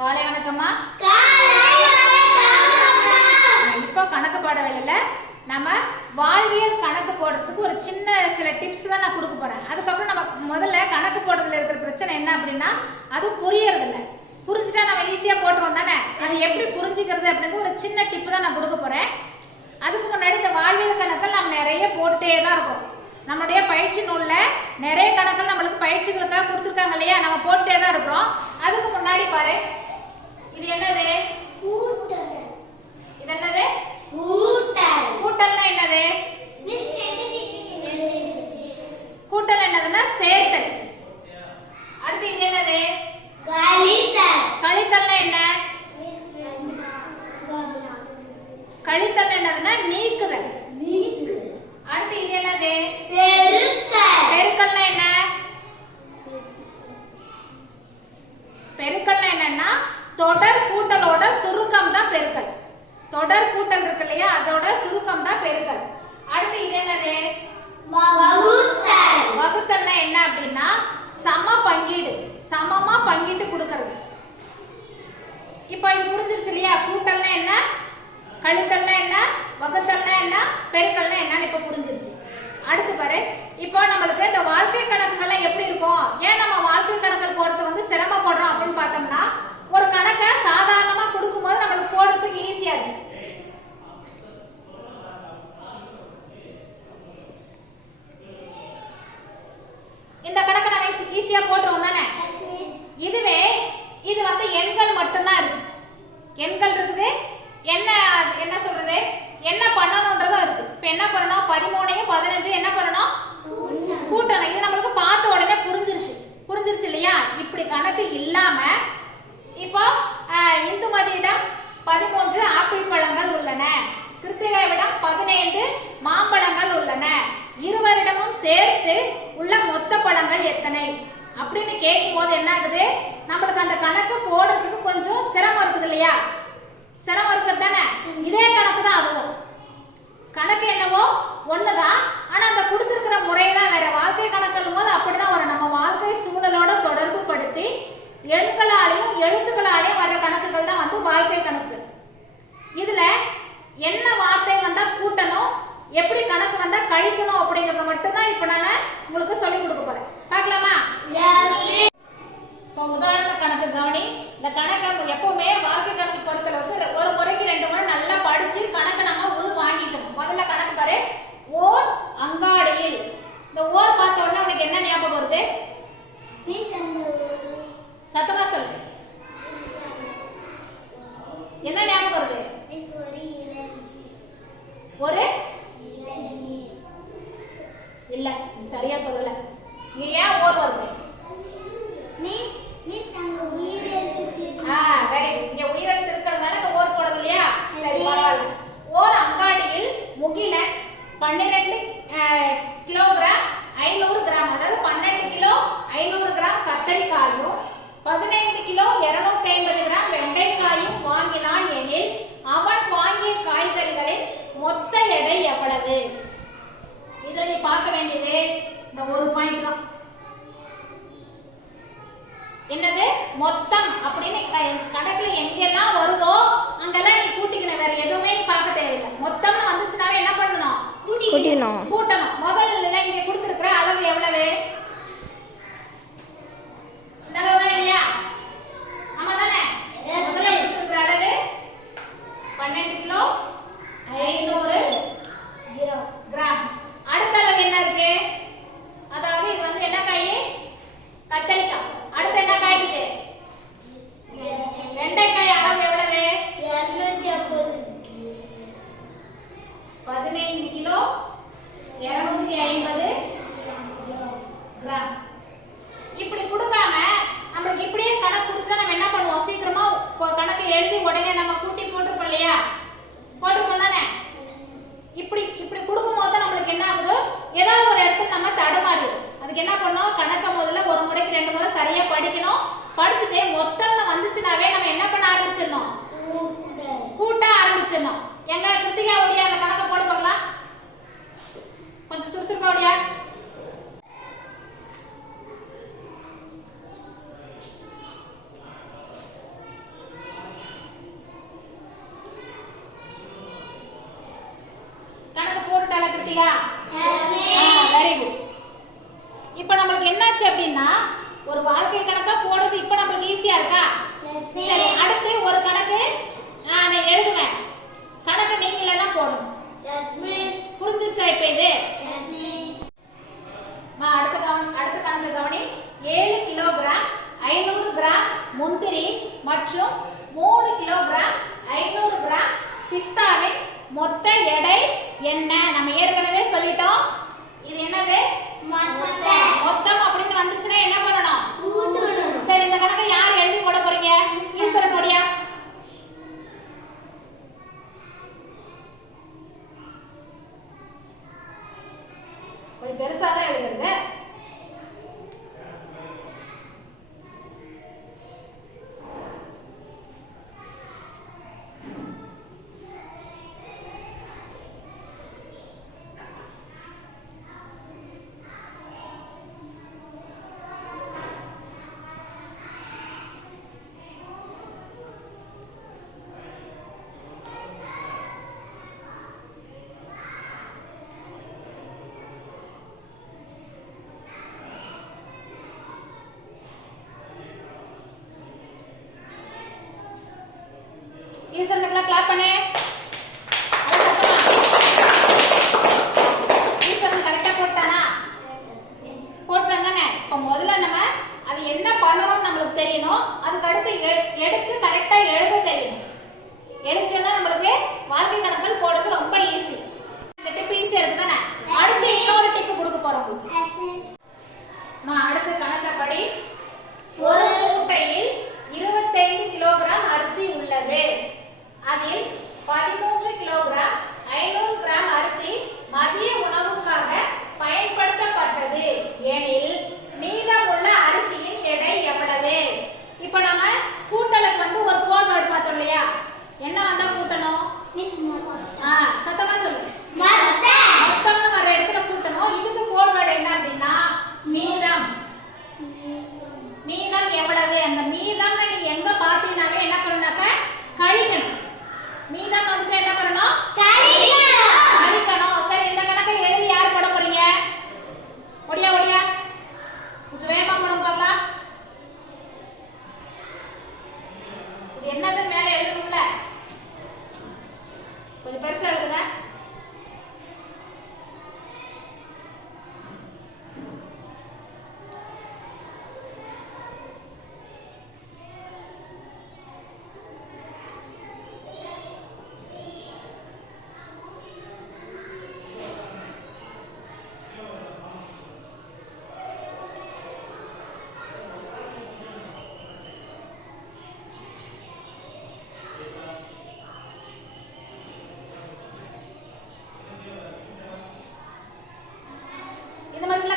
காலை வணக்கம்மா. இப்போ கணக்கு பாட வேலையில நம்ம வாழ்வியல் கணக்கு போடுறதுக்கு ஒரு சின்ன சில டிப்ஸ் தான் நான் கொடுக்க போறேன். அதுக்கப்புறம் நம்ம முதல்ல கணக்கு போடுறதுல இருக்கிற பிரச்சனை என்ன அப்படின்னா அது புரியறதில்ல. புரிஞ்சுட்டா நம்ம ஈஸியா போட்டுருவோம் தானே. அது எப்படி புரிஞ்சுக்கிறது அப்படின்னு ஒரு சின்ன டிப் தான் நான் கொடுக்க போறேன். அதுக்கு முன்னாடி இந்த வாழ்வியல் கணக்கில் நம்ம நிறைய போட்டே தான் இருக்கோம். நம்மளுடைய பயிற்சி நூலில் நிறைய கணக்குகள் நம்மளுக்கு பயிற்சிகளுக்காக கொடுத்துருக்காங்க இல்லையா, நம்ம போட்டே தான் இருக்கிறோம். அதுக்கு முன்னாடி பாரு, இது என்னது? இது என்னது? கூட்டல்னா என்னது? கூட்டல் என்னதுன்னா சேர்த்தல். அடுத்து இது என்னது? கழித்தல்னா என்ன? கழித்தல் என்னதுன்னா நீக்குதல். அடுத்து இது என்னது? பெருக்கல்னா என்ன? பெருக்கல்னா என்னன்னா தொடர் கூட்டலோட சுருக்கம் தான் பெருக்கல். தொடர் கூட்டல் இருக்கு இல்லையா, அதோட சுருக்கம் தான் பெருக்கல். அடுத்து இது என்னது? வகுத்தல்னா என்ன அப்படின்னா சம பங்கீடு, சமமா பங்கிட்டு கொடுக்கறது. இப்போ இது புரிஞ்சிருச்சு இல்லையா? கூட்டல்னா என்ன, கழித்தல்னா என்ன, வகுத்தல்னா என்ன, பெருக்கல்னா என்னன்னு இப்போ புரிஞ்சிருச்சு. அடுத்து பாரு, இப்போ நம்மளுக்கு இந்த வாழ்க்கை கணக்குகள்லாம் எப்படி இருக்கும், ஏன் நம்ம வாழ்க்கை கணக்குகள் போடுறது சிரமப்படுறோம் அப்படின்னு பார்த்தோம்னா, ஒரு கணக்கை சாதாரணமா கொடுக்கும்போது நம்மளுக்கு போடுறதுக்கு ஈஸியா இருக்கு. இந்த கணக்கை நம்ம ஈஸியா போட்டுருவோம் தானே. இதுவே இது எண்கள் மட்டும்தான் இருக்கு. எண்கள் இருக்குது, என்ன சொல்றது, என்ன பண்ணணும்ன்றதும் இருக்கு. இப்ப என்ன பண்ணணும்? 13ஐயும் 15 என்ன பண்ணணும்? கூட்டணும். இது நம்மளுக்கு பார்த்த உடனே புரிஞ்சிருச்சு இல்லையா? இப்படி கணக்கு இல்லாம இப்போ இந்துமதியிடம் 13 ஆப்பிள் பழங்கள் உள்ளன, கிருத்திகாவிடம் 15 மாம்பழங்கள் உள்ளன, இருவரிடமும் சேர்த்து உள்ள மொத்த பழங்கள் எத்தனை அப்படின்னு கேட்கும் போது என்ன ஆகுது, நம்மளுக்கு அந்த கணக்கு போடுறதுக்கு கொஞ்சம் சிரமம் இருக்குது இல்லையா? சிரமம் இருக்குது தானே. இதே கணக்கு தான் அதுவும். கணக்கு என்னவோ ஒண்ணுதான், ஆனா அந்த கொடுத்திருக்கிற முறைதான் வேற. வாழ்க்கை கணக்குன்னு போது அப்படிதான் வரும். நம்ம வாழ்க்கை சூழலோட தொடர்பு படுத்தி எண்களாலையும் எழுத்துக்களாலையும் வர்ற கணக்குகள் தான் வாழ்க்கை கணக்கு. இதுல என்ன வார்த்தை வந்தா கூட்டணும், எப்படி கணக்கு வந்தா கழிக்கணும் அப்படிங்கறத மட்டும் தான் இப்ப நான் உங்களுக்கு சொல்லி கொடுக்க போறேன். பார்க்கலாமா? இப்போ உதாரண கணக்கு கவனி. இந்த கணக்கை எப்பவுமே வாழ்க்கை கணக்கு பொறுத்தளவுக்கு ஒரு முறைக்கு 2 முறை நல்லா படிச்சு கணக்கை நம்ம உள் வாங்கிக்கணும். முதல்ல கணக்கு பாரு, ஓர் அங்காடியில். இந்த ஓர் பார்த்த உடனே உனக்கு என்ன ஞாபகம் வருது? சத்தமா சொல்லு. என்ன ஞாபகம் வருது? ஒரு இல்ல, நீ சரியா சொல்லல. நீ ஏன் ஓர் வருது? Very good. இங்க உயிரெழுத்து இருக்கிறதுனால ஓர் போடுறது இல்லையா? சரி, பரவாயில்ல. ஓர் அங்காடியில் முகிலன் 12 கிலோகிராம் 500 கிராம், அதாவது 12 கிலோ 500 கிராம் கத்தரிக்காயும் 15 கிலோ 250 கிராம் வெண்டைக்காயும் வாங்கினான் எனில் அவன் வாங்கிய காய்கறிகளின் மொத்த எடை எவ்வளவு? இதுல நீ பார்க்க வேண்டியது இந்த ஒரு பாயிண்ட் தான். என்னது? மொத்தம் அப்படின்னு கணக்குல எங்கெல்லாம் வருதோ அங்கெல்லாம் நீ கூட்டிக்கணும். வேற எதுவுமே நீ பார்க்க தேவையில்லை. மொத்தம்னு வந்துச்சுனாவே என்ன பண்ணணும்? கூட்டணும். முதல்ல இங்க கொடுத்திருக்கிற அளவு எவ்வளவு? இந்த அளவு தான் இல்லையா? ஆமா தானே. முதல்ல கொடுத்திருக்கிற அளவு 12 கிலோ 500 கிராம். அடுத்த அளவு என்ன இருக்கு? அதாவது இது என்ன காய்? கத்தரிக்காய். அடுத்து என்ன காய் இருக்கு? வெண்டைக்காய். அளவு எவ்வளவு? 15 கிலோ 250 கிராம். இப்படி கொடுக்காம நம்மளுக்கு இப்படியே கணக்கு கொடுத்தா நம்ம என்ன பண்ணுவோம்? சீக்கிரமா கணக்கு எழுதி உடனே நம்ம கூட்டி போட்டுருப்போம் இல்லையா? போட்டுருப்போம் தானே. இப்படி கொடுக்கும்போது தான் நம்மளுக்கு என்ன ஆகுதோ, ஏதாவது ஒரு இடத்துல நம்ம தடுமாறிடும். அதுக்கு என்ன பண்ணோம்? கணக்கை முதல்ல ஒரு முறைக்கு 2 முறை சரியா படிக்கணும். படிச்சுட்டு மொத்தம்னு வந்துச்சுனாவே நம்ம என்ன பண்ண ஆரம்பிச்சிடணும்? கூட்ட ஆரம்பிச்சிடணும். எங்க கிருத்திகா ஓடியா அந்த கணக்கை போட பார்க்கலாம். கொஞ்சம் சுறுசுறுப்பா ஓடியா. பண்ணிட்டியா? Very good. இப்போ நம்மளுக்கு என்னாச்சு அப்படின்னா ஒரு வாழ்க்கை கணக்கா போடுறது இப்போ நம்மளுக்கு ஈஸியா இருக்கா? சரி, அடுத்து ஒரு கணக்கு நான் எழுதுவேன். கணக்கு நீங்களே தான் போடணும். புரிஞ்சிருச்சா இப்போ இது? அடுத்த கணக்கு கவனி. 7 கிலோகிராம் 500 கிராம் முந்திரி மற்றும் 3 கிலோகிராம் 500 கிராம் பிஸ்தாவின் மொத்த எடை என்ன? நம்ம ஏற்கனவே சொல்லிட்டோம். இது என்னது? மொத்தம் அப்படின்னு வந்துச்சுன்னா என்ன பண்ணணும்? சரி, இந்த கணக்கை யார் எழுதி போட போறீங்க? ஈஸ்வரன் நோடியா? கொஞ்சம் பெருசா தான் எழுதுறது. ஈஸ்வரனுக்கு கிளாப் பண்ணு. ஈஸ்வரன் கரெக்டா போட்டானா? போட்டான் தானே? இப்போ முதல்ல நம்ம அது என்ன பண்ணணும்னு நம்மளுக்கு தெரியணும். அதுக்கு அடுத்து எடுத்து கரெக்டா எழுத தெரியணும். எழுதிச்சோன்னா நம்மளுக்கு வாழ்க்கை கணக்கில் போடுறது ரொம்ப ஈஸி. இந்த டிப் ஈஸியா இருக்கு தானே? அடுத்து இன்னொரு டிப் கொடுக்க போறோம் உங்களுக்கு. அடுத்த கணக்கப்படி ஒரு மூட்டையில் 25 கிலோகிராம் அரிசி உள்ளது. அதில் 13 கிலோகிராம் 500 கிராம் அரிசி மதிய உணவுக்காக பயன்படுத்தப்பட்டது எனில் மீதமுள்ள அரிசியின் எடை எவ்வளவு? இப்போ நம்ம கூட்டலுக்கு வந்து ஒரு கோட் வேர்ட் பார்த்தோம் இல்லையா? என்ன வந்தா கூட்டணும்? சத்தமா சொல்லு. மொத்தம்னு வர இடத்துல கூட்டணும். இதுக்கு கோட் வேர்ட் என்ன அப்படின்னா மீதம். மீதம் எவ்வளவு? அந்த மீதம் நீ எங்க பார்த்தீங்கன்னாவே என்ன பண்ணணும்னாக்க கழிக்கணும். மீதம் வந்துட்டு என்ன பண்ணணும்? கழிக்கணும். சரி, இந்த கணக்கை எழுதி யார் போட போறீங்க? ஒடியா ஒடியா கொஞ்சம் வேகமா போடுங்க பார்க்கலாம். இது என்னது மேலே எழுதணும்ல? கொஞ்சம் பெருசா எழுதுங்க.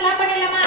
கிளாப் பண்ணிடலாமா?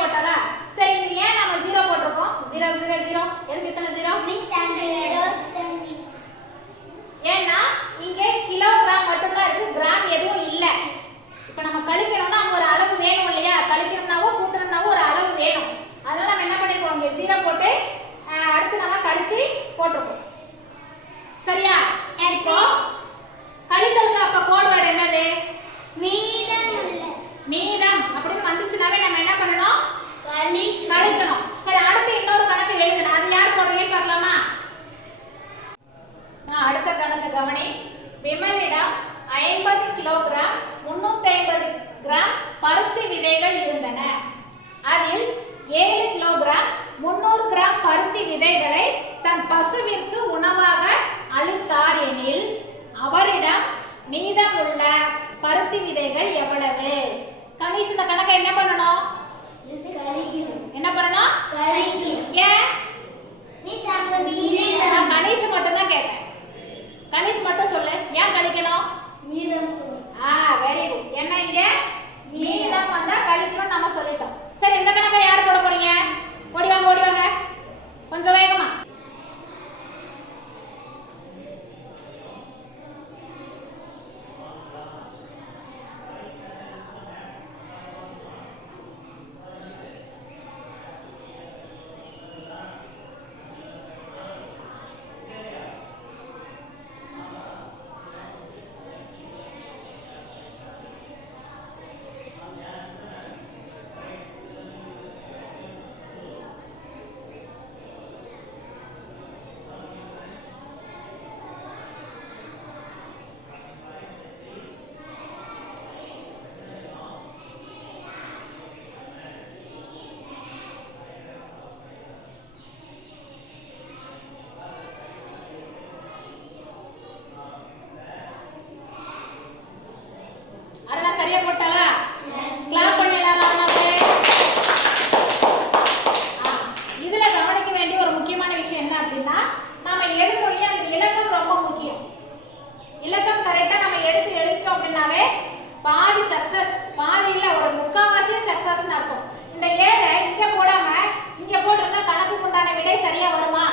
போட்டாலா? சரி, இது ஏன் நம்ம 0 போட்டிருக்கோம்? 0 0 0. எதுக்கு இத்தனை 0? ஏன்னா இங்க கிலோகிராம் மட்டும்தான் இருக்கு, கிராம் எதுவும் இல்லை. இப்போ நம்ம கழிக்கணும்னா அங்க ஒரு அளவு வேணும் இல்லையா? கழிக்கணும்னாவோ கூட்டணும்னாவோ ஒரு அளவு வேணும். அதனால நம்ம என்ன பண்ணிருக்கோம்? இங்க 0 போட்டு அடுத்து நம்ம கழிச்சு போட்டிருக்கோம். சரியா? இப்போ கழித்தலுக்கு அப்ப கோட் வேர்ட் என்னது? மீதம் அப்படின்னு வந்துச்சுனாவே நம்ம என்ன பண்ணணும்? கழிக்கணும். சரி, அடுத்து இன்னொரு கணக்கு எழுதணும். அது யார் போடுறீங்கன்னு பார்க்கலாமா? அடுத்த கணக்கு கவனி. விமலிடம் 50 கிலோகிராம் 350 கிராம் பருத்தி விதைகள் இருந்தன. அதில் 7 கிலோகிராம் 300 கிராம் பருத்தி விதைகளை தன் பசுவிற்கு உணவாக அளித்தார் எனில் அவரிடம் மீதம் உள்ள பருத்தி விதைகள் எவ்வளவு? கணேஷ், இந்த கணக்கை என்ன பண்ணணும்? என்ன பண்ணணும்? ஏன்? நான் கணேஷ் மட்டும் தான் கேட்டேன். கணேஷ் மட்டும் சொல்லு, ஏன் கழிக்கணும்? Very good. என்ன இங்க மீதம் வந்தா கழிக்கணும் நம்ம சொல்லிட்டோம். சரி, இந்த கணக்கை யார் போட போறீங்க? ஓடி வாங்க ஓடி வாங்க கொஞ்சம் வேகமா. விடை சரியா வருமா?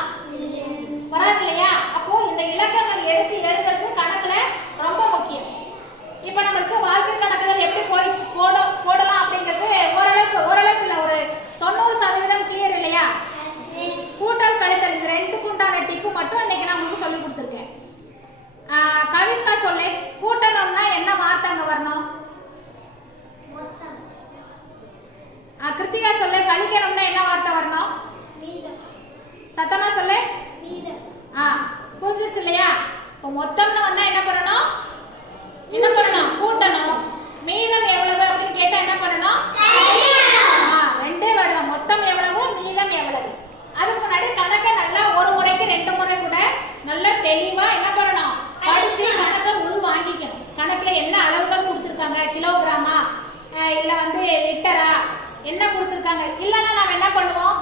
வராது இல்லையா? அப்போ இந்த இலக்கங்கள் எடுத்து எழுதுறது கணக்குல ரொம்ப முக்கியம். இப்ப நம்மளுக்கு வாழ்க்கை கணக்குகள் எப்படி போடலாம் அப்படிங்கிறது ஓரளவுக்கு இல்ல, ஒரு 90% கிளியர் இல்லையா? கூட்டல் கழித்தல் இது ரெண்டுக்கு உண்டான டிப்பு மட்டும் இன்னைக்கு நான் உங்களுக்கு சொல்லி கொடுத்துருக்கேன். கவிஸ்கா சொல்லு, கூட்டணும்னா என்ன வார்த்தை அங்க வரணும்? கிருத்திகா சொல்லு, கழிக்கணும்னா என்ன வார்த்தை வரணும்? சத்தமா சொல்லு. புரிஞ்சிச்சு இல்லையா? இப்போ மொத்தம்னு வந்தா என்ன பண்ணணும்? கூட்டணும். மீதம் எவ்வளவு அப்படின்னு கேட்டா என்ன பண்ணணும்? ரெண்டே வேர்டு தான். மொத்தம் எவ்வளவு, மீதம் எவ்வளவு. அதுக்கு முன்னாடி கணக்கை நல்லா ஒரு முறைக்கு 2 முறை கூட நல்லா தெளிவா என்ன பண்ணணும்? படிச்சு கணக்கை உள் வாங்கிக்கணும். கணக்குல என்ன அளவுகள் கொடுத்துருக்காங்க, கிலோகிராமா இல்ல வந்து லிட்டரா என்ன கொடுத்துருக்காங்க. இல்லைன்னா நாம என்ன பண்ணுவோம்?